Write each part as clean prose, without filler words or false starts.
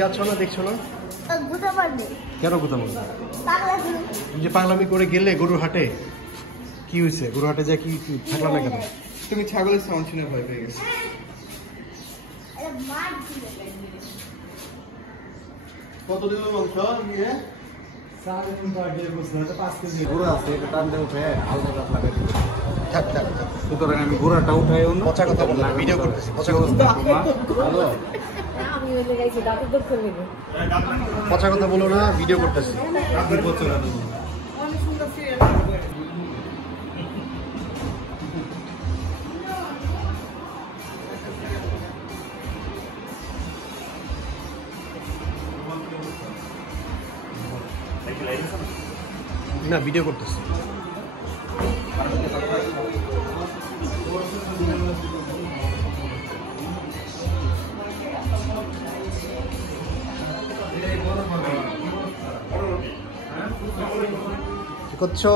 যাচ্ছ না, দেখছো না কেন? কোথা বলবো যে পাগলামি করে গেলে গরুর হাটে কি হয়েছে? গরুর হাটে যা কি থাকলাম না কেন? তুমি ছাগলের সাউন্ড শুনে ভয় পেয়ে গেছো। কত দিন বলছো? সুতরাং আমি ঘোড়াটা উঠাই পচা কথা বললাম, ভিডিও করতেছি। পচা কথা বলো না, ভিডিও করতেছি। না, ভিডিও করতেছি। কি করছো?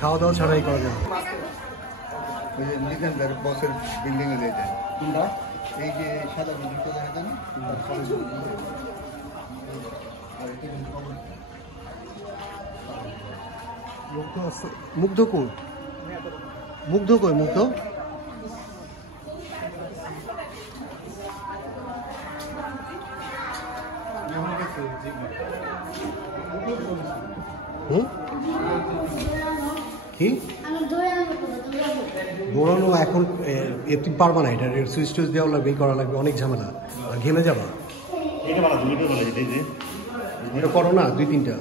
খাওয়া দাওয়া ছাড়াই করা যাবে। বসের বিল্ডিং এ যেতে এই যে সাদা বিল্ডিংটা দেখা যায় না, মুগ্ধ কোন? মুগ্ধ কই? মুগ্ধ কি দৌড়ানো এখন তুমি পারবা না। এটা সুইচ টুইচ দেওয়া লাগবে, করা লাগবে, অনেক ঝামেলা, ঘেমে যাবা। এটা করো না, 2-3টা।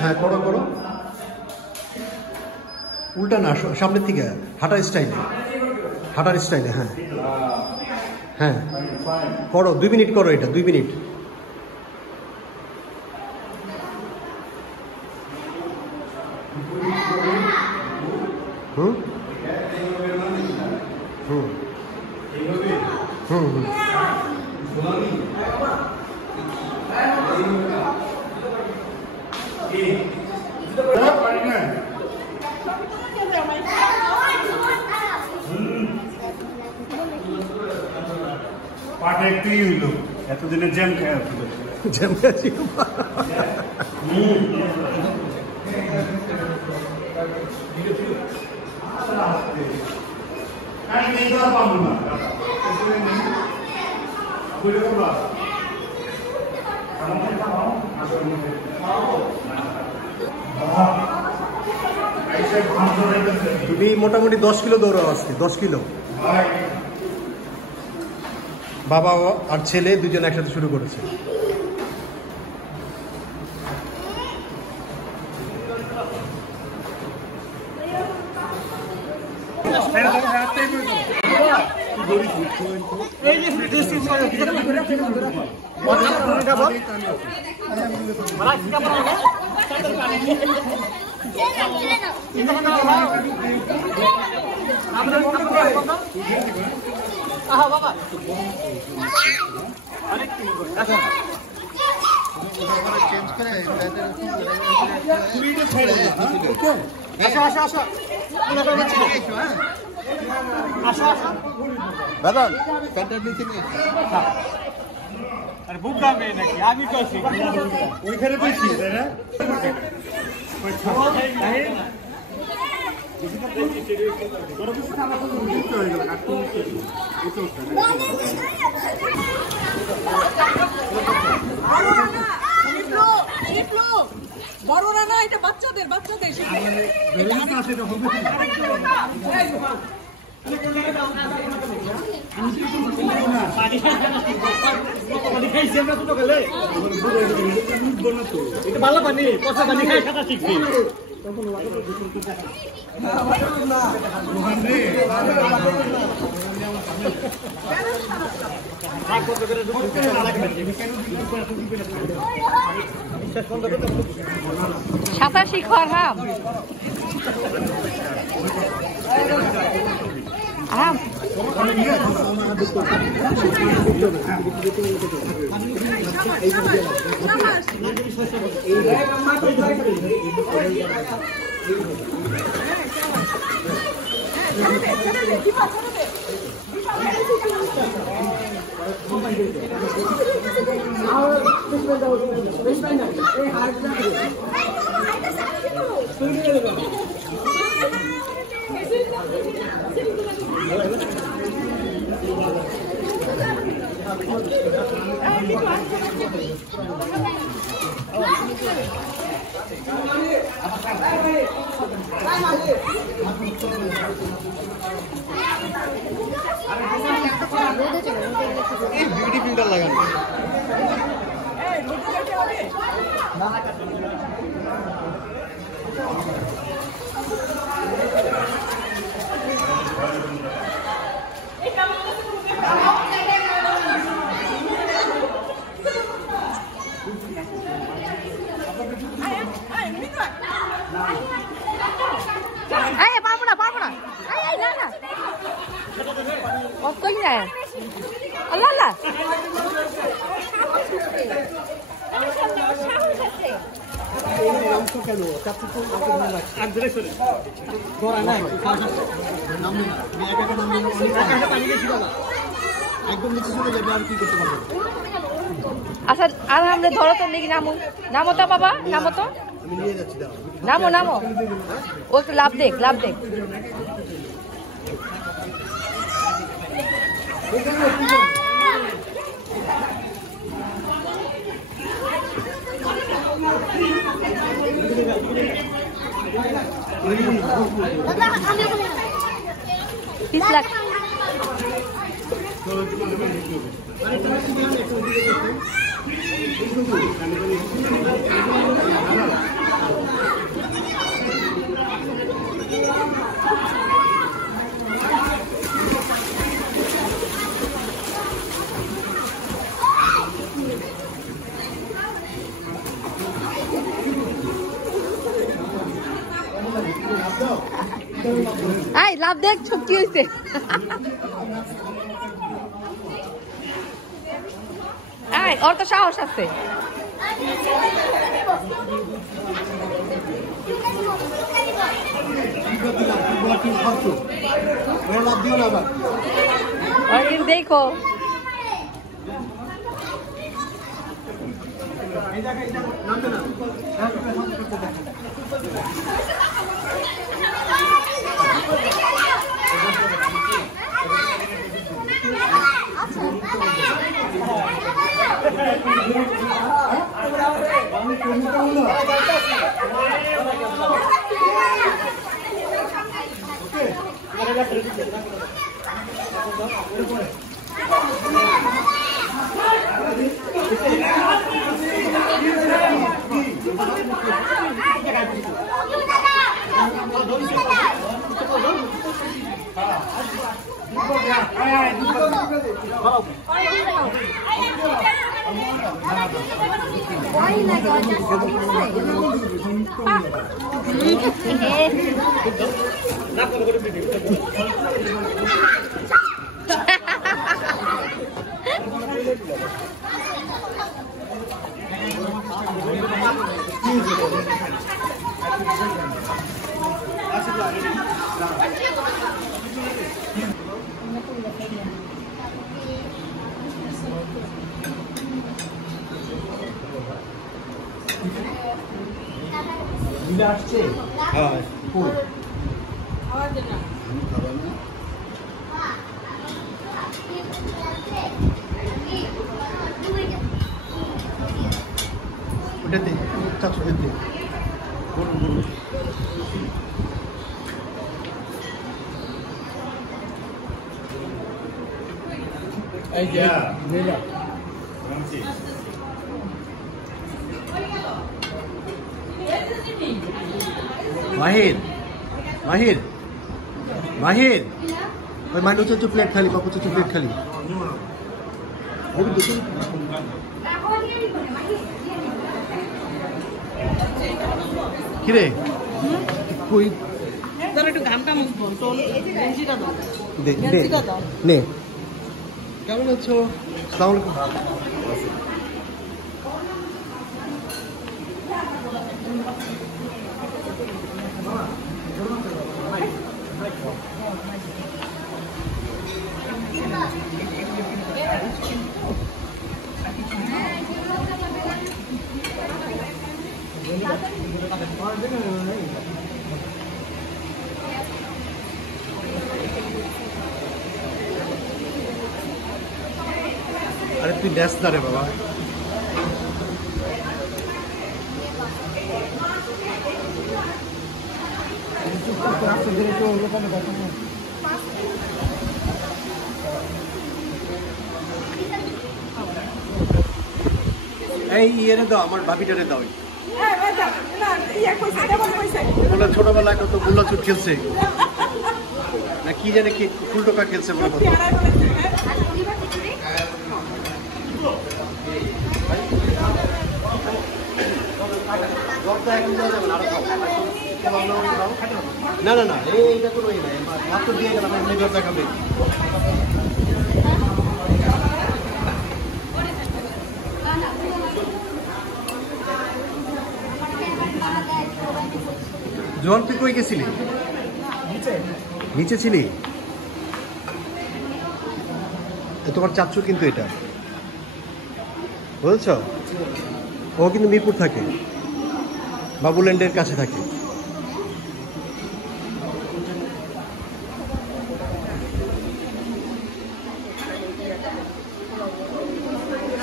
হ্যাঁ, করো করো। উল্টা না, সামনের থেকে হাঁটার স্টাইলে, হাঁটার স্টাইলে। হ্যাঁ হ্যাঁ, করো 2 মিনিট করো, এটা 2 মিনিট। হুম হুম হুম হুম পাটা একটুই হইলো, এতদিনে জ্যাম খায় জ্যাম খাচ্ছি। তুমি মোটামুটি 10 কিলো দৌড়াও আজকে, 10 কিলো। বাবা আর ছেলে দুজন একসাথে শুরু করেছে। আরে বুক দামে নাকি আমি তো আছি ওইখানে পেয়েছি তাই না বড়রা না, এটা বাচ্চাদের বাচ্চাদের ভালো পানি পচা পানি খাই সাঁতার শিখছি সাঁতার শিখর হাম আরাম বিউটি ফিল্টার লাগানো পারবো না না কই না আল্লাহ আল্লাহ আচ্ছা আর আমরা ধরো তো নাকি নামো তো বাবা নামো তো নামো ও একটু লাভ দেখ আই লাভ দেখ ছুটি হয়েছে আই ওর তো সাহস আছে দেখো আসছে হ্যাঁ ওটাতে ওটাতে মাহির মাহির মাহির ওই মাইন্ড হচ্ছে প্লেট খালি বাবু হচ্ছে প্লেট খালি কিরে কই নে কেমন আছো? আসসালামু আলাইকুম। আরে তুই ড্যাস না রে বাবা। এই ইয়ে দাও, আমার ভাবিটারে দাও। ছোটবেলায় কত গোল্লা চুট খেলছে না কি জানে কি ফুল টোকা খেলছে বলে কথা। না না না এইটা কোনো মাত্র দিয়ে গেলাম দেখাবে। জল তুই কই গেছিলি? নিচে ছিলি? তোমার চাচ্চু কিন্তু এটা বুঝেছ, ও কিন্তু মিরপুর থাকে, বাবুল্যান্ডের কাছে থাকে।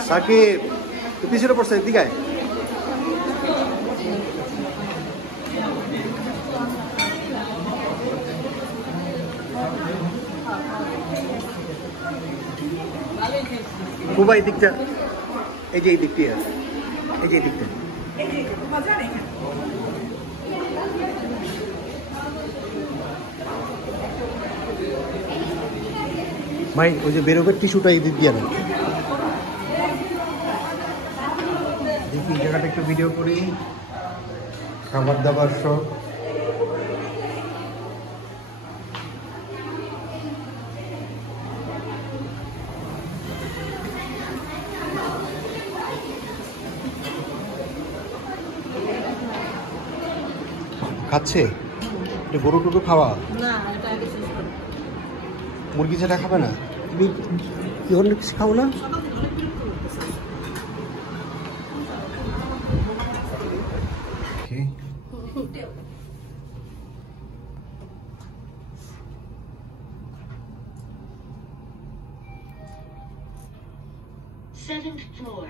সাকিব তুই পিছনে পড়ছে দিঘায়। কুবা এই দিকটা, এই যে এই দিকটি আছে, এই যে এই দিকটা। ভাই ওই যে বেরোবের টিস্যুটা এই দিক দিয়ে না, দেখি জায়গাটা একটু ভিডিও করি। খাবার দাবার সব খাচ্ছে। গরু টুকু খাওয়া, মুরগি যেটা খাবে না তুমি অন্য কিছু খাও না? Seventh floor.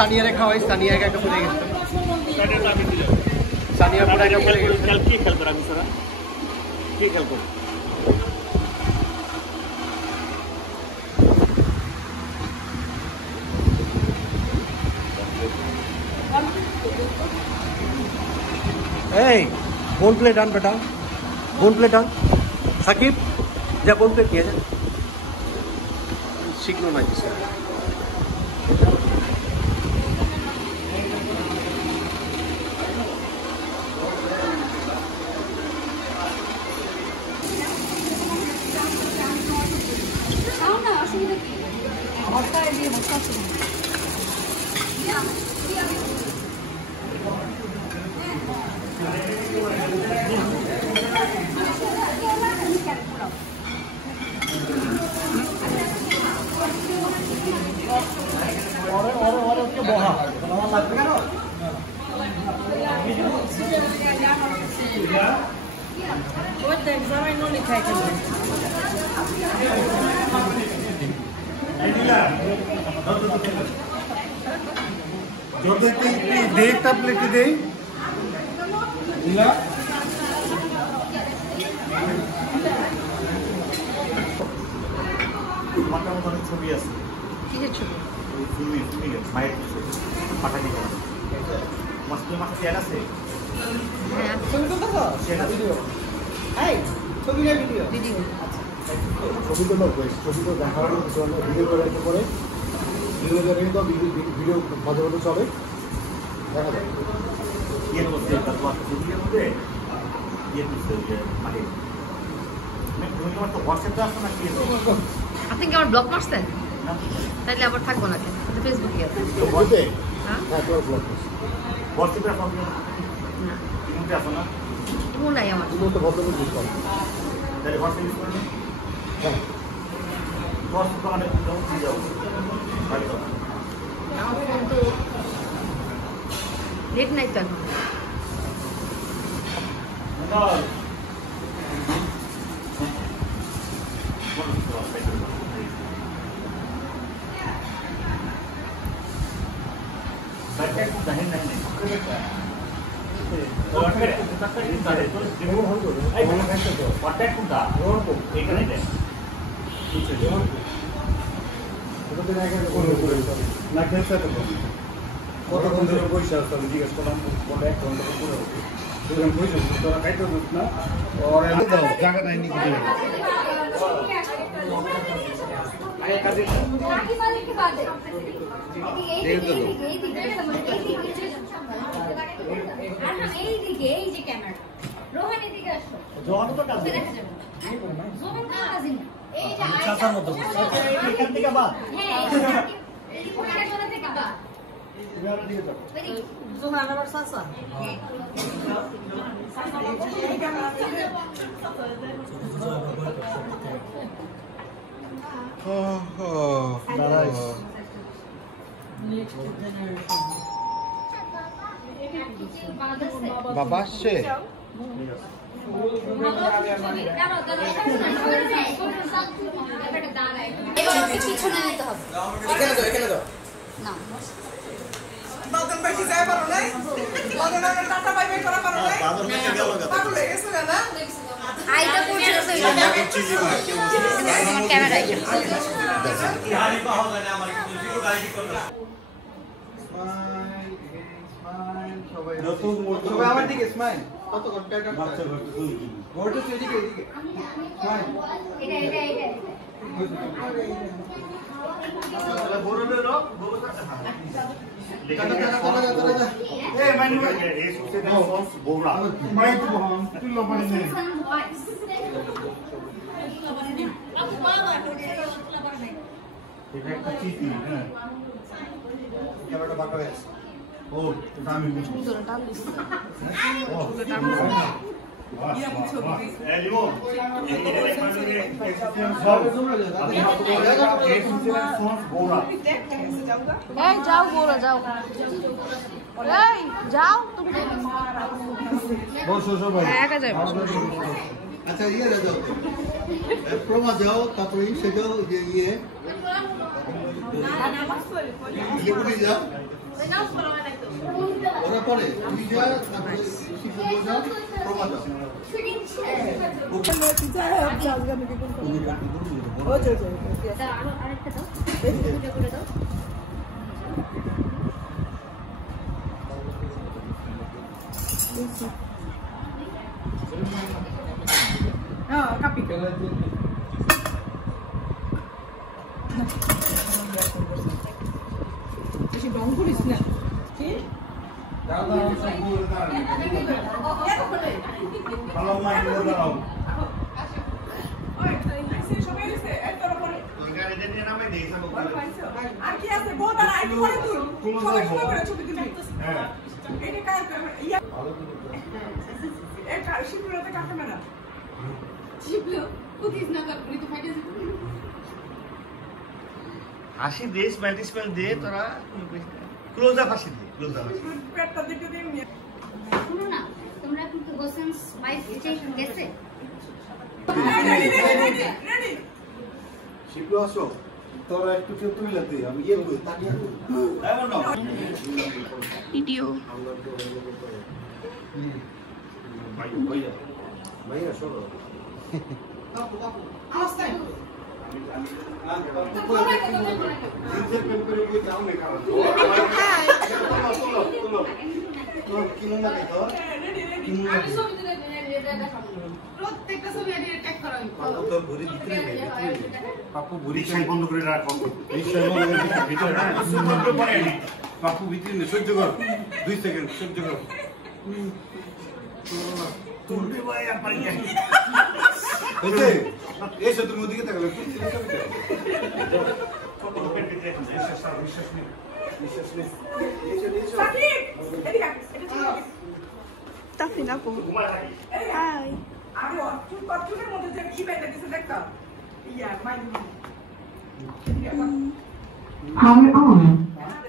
তানিয়া রেখা হয়, তানিয়া একা পড়ে গেছে। তানিয়া পড়ে গেছে। কি খেল করা বিছরা? কি খেল কর? এই बोन प्ले डन बेटा, बोन प्ले डन। साकिब जा बोन प्ले किया जा, सीखना ना जिसे। What the exam only taken? যত দে একটা প্লেটে দেই দিলা তোমার মতো অনেক ছবি আছে কিসের ছবি? ওই তুমি মায়ের ছবি পাঠানি তোমার মাসে চেয়ার আছে হ্যাঁ চেয়ার আছে ভিডিও। ছবি তো লোক ছবি তো দেখার ভিডিও করে পরে ভিডিও মাঝে মাঝে চলে দেখা যায় ইয়ে করছে তোমার ছবির মধ্যে ইয়ে করছে যে মানে তুমি তোমার তো হোয়াটসঅ্যাপে আসো না কি আপনি কি আমার ব্লক মারছেন? না তাইলে আবার থাকবো না কেন? ফেসবুকে আছে। বলতে হ্যাঁ হ্যাঁ তোর ব্লগ হোয়াটসঅ্যাপে আসো না ইমুতে আসো না ও নাই আমার। তুমি তো ভদ্রলোক বুঝতে পারো তাহলে হোয়াটসঅ্যাপ ইউজ করো হ্যাঁ হোয়াটসঅ্যাপ মানে তুমি যাও হয়তো আমার ফোন তো নেট নাই তো এখন। না খেলছে তো কতক্ষণ ধরে পয়সা আছে আমি জিজ্ঞেস করলাম বলে 1 ঘন্টা করে সেরকম পয়সা তোরা খাইতে দিস না ওর দাও জায়গা নাই নাকি বাবা আসছে পিছনে নিতে হবে এখানে দাও না বাদন বাইতে যায় পারো নাই বাদন আমরা টাটা বাই বাই করা পারো নাই বাদন থেকে গেল পাগল হয়ে গেছে না আইটা পড়ছিল তো এটা আমার ক্যামেরা আইছে সবাই আমার দিকে স্মাইল কত ঘন্টা বাচ্চা ঘর তো ঘরটা তো এদিকে এদিকে স্মাইল এটা বড়লে রো বড় কাটা এ মাইন্ড এ সুসে দাও সস বোরা মাইন্ড তো হন তুই লবণে নে এটা একটা চিঠি হ্যাঁ ক্যামেরাটা বাঁকা হয়ে আছে ও দামি মিষ্টি ও এই যাও গোরা যাও। এই যাও তুমি বসো সবাই একা যাবে। আচ্ছা ইয়ে দাও প্রমা যাও তারপরে সে যাও যে ইয়ে ইয়ে যাও ওরা পরে তুমি যা তারপরে শিখে যাও প্রমা যাও আরেকটা দাও এটা করে দাও বেশি ডং করিস না কি ভালো মাইন্ড দাও সবাই এসে এত পরে গাড়ি দিয়ে নামে দেই সব আর কি আছে বহুত আর আইডি করে তুই সবাই সবাই করে ছবি দিবি হ্যাঁ এটা কাজ ইয়া এটা শিবুরাতে কাকে মেরা শিবু কুকিজ না করি তো ফাইটে হাসি দে স্মাইল দে তোরা ক্লোজ আপ হাসি দে ক্লোজ আপ পেটটা দিতে দিন শুনো না তোমরা কিন্তু হোসেনস ওয়াইফ স্টেশন গেছে রেডি শিবলু আসো তোরা একটু কেউ তুলে দে আমি ভিডিও ভাইয়া সরো পাপু বুড়ি বন্ধ করে রাখো পাপু ভিতরে সহ্য কর 2 সেকেন্ড সহ্য কর তুলবে ভাই আর পারি না এসে তুমি ওদিকে তাকালে তাফরিন আপু হাই আমি অর্থের মধ্যে যে কি বেঁধে দিছে দেখো ইয়া মাই Power on.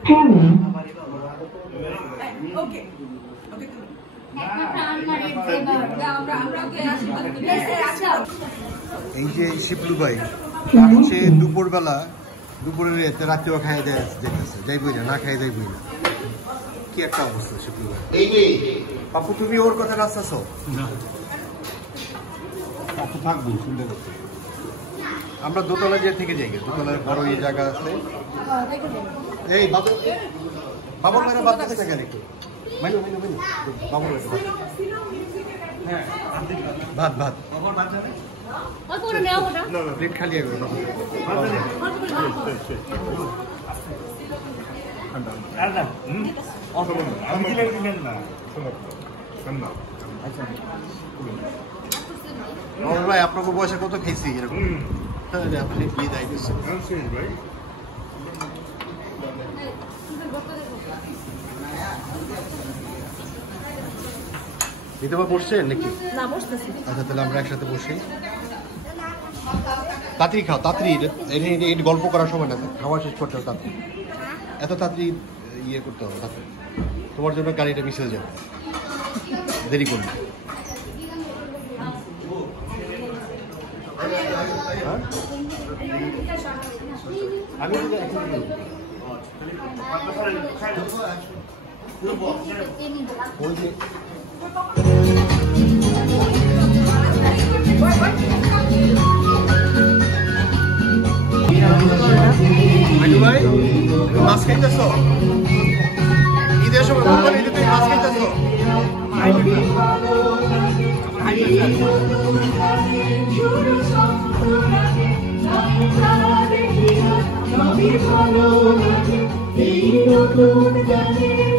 Pairing. ওকে ওকে এই যে শিবলু ভাই হচ্ছে দুপুরের এতে রাত্রেও খাই দেয় যেতেছে যাইবই না খাই যাইবই না কি একটা অবস্থা শিবলু ভাই পাপু তুমি ওর কথা রাস্তাছ পাপু থাকবো সুন্দর করতে আমরা দোতলা যে থেকে যাই দোতলার বড় এই জায়গা আছে এই বাবুর মেয়েরা বাদ দিতে থাকে নাকি বাবুর ভাত ভাত প্লেট খালি ভাই আপনাকে বয়সে কত খেয়েছি এরকম আপনি বিয়ে দেয় দিচ্ছেন বিধবা বসছেন নাকি না বসতেছি আচ্ছা তাহলে আমরা একসাথে বসি তাড়াতাড়ি খাও তাড়াতাড়ি এই গল্প করার সময় না খাওয়া শেষ করতে হবে তাড়াতাড়ি এত তাড়াতাড়ি ইয়ে করতে হবে তাড়াতাড়ি তোমার জন্য গাড়িটা মিস হয়ে যাবে দেরি করবে আমি ওই যে ভাই মাছ খাইতেছ ঈদের সময় কোরবানি ঈদে তুমি মাছ খাইতেছ এই নতুন গানে